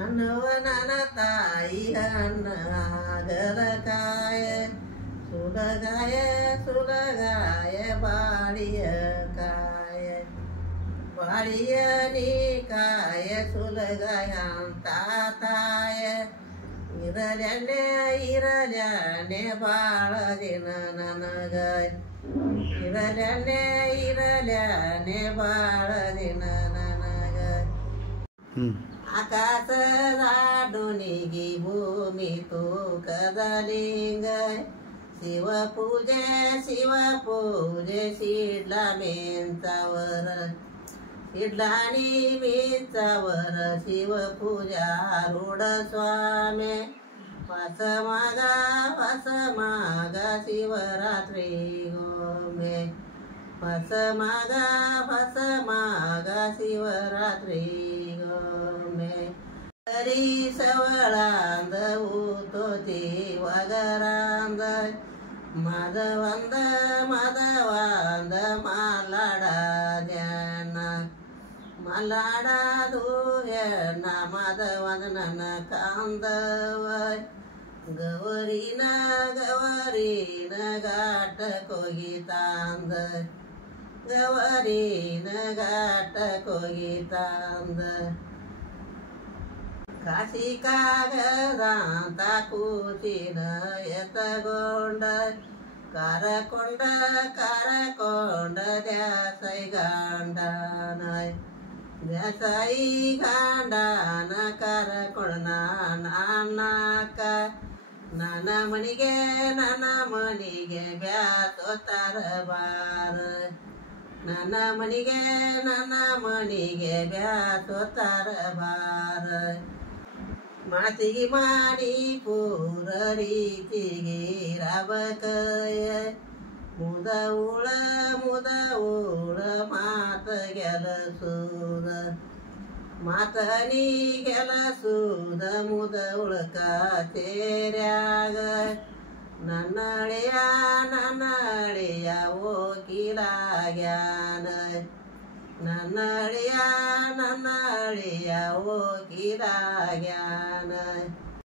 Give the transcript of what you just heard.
ಅನ್ನವನ ತಾಯಿ ಅನ್ನ ಆಗಲಕಾಯ ಸುಲಗಾಯ ಸುಲಗಾಯ ಬಾಳಿಯ ಕಾಯ ಬಾಳಿಯ ನೀ ಕಾಯ ಸುಲಗಾಯ ತಾತಾಯ ಇರಲ್ಯಾನೆ ಬಾಳ ದಿನ ನನಗ ಇರಲ್ಯಾನೆ ಬಾಳ ದಿನ ನನಗ ಆಕಾಶದ ಡೋಣಿಗಿ ಭೂಮಿ ತೂಕದಲಿಂಗ ಶಿವಪೂಜೆ ಸಿಡ್ಲ ಮೆಂಚವರ ಸಿಡ್ಲಾನಿ ಮೆಂಚವರ ಶಿವಪೂಜಾ ರೂಢ ಸ್ವಾಮಿ ಹೊಸ ಮಗ ಶಿವರಾತ್ರಿ ಗೋಮೆ ಹೊಸ ಮಗ ಶಿವರಾತ್ರಿ ಗೋಮೆ ಹರಿ ಸವಳಾಂದ ಊತೋತಿ ವಗರಾಂದ ಮದವಂದ ಮಾಲಾಡ ಧ್ಯಾನ ಮಲಾಡದು ಹೆಣ್ಣ ಮದವಂದ ನನ್ನ ಕಾಂದವ ಗೌರಿನ ಗಾಟ ಕೊಗಿತಾಂದ ಗವರಿನ ಗಾಟ ಕೊಗಿತಾಂದ ಕಾಶಿ ಕಾಗದಾಂತ ಕೂಸಿನ ಎತ್ತಗೊಂಡ ಕರಕೊಂಡ ದ್ಯಾಸೈ ಗಾಂಡನ ಕರಕೊಂಡ ನಾನಕ ನನ್ನ ಮನಿಗೆ ಬ್ಯಾಸೋತಾರ ಬಾರ ನನ್ನ ಮನಿಗೆ ಬ್ಯಾಸೋತಾರ ಬಾರ ಮಾತಿಗೆ ಮಾಡಿ ಪೂರ ರೀತಿಗೆ ರಬಕಯ ಮುದ ಉಳ ಮಾತ ಗೆಲಸೂದ ಮಾತನಿ ಗೆಲಸೂದ ಮುದ ಉಳಕ ತೇರ್ಯಾಗ ನನ್ನಳೆಯ ಓಕಿಲಾಗ್ಯಾನ ನನ್ನಳೆಯ ಓಕಿಲಾಗ್ಯಾನ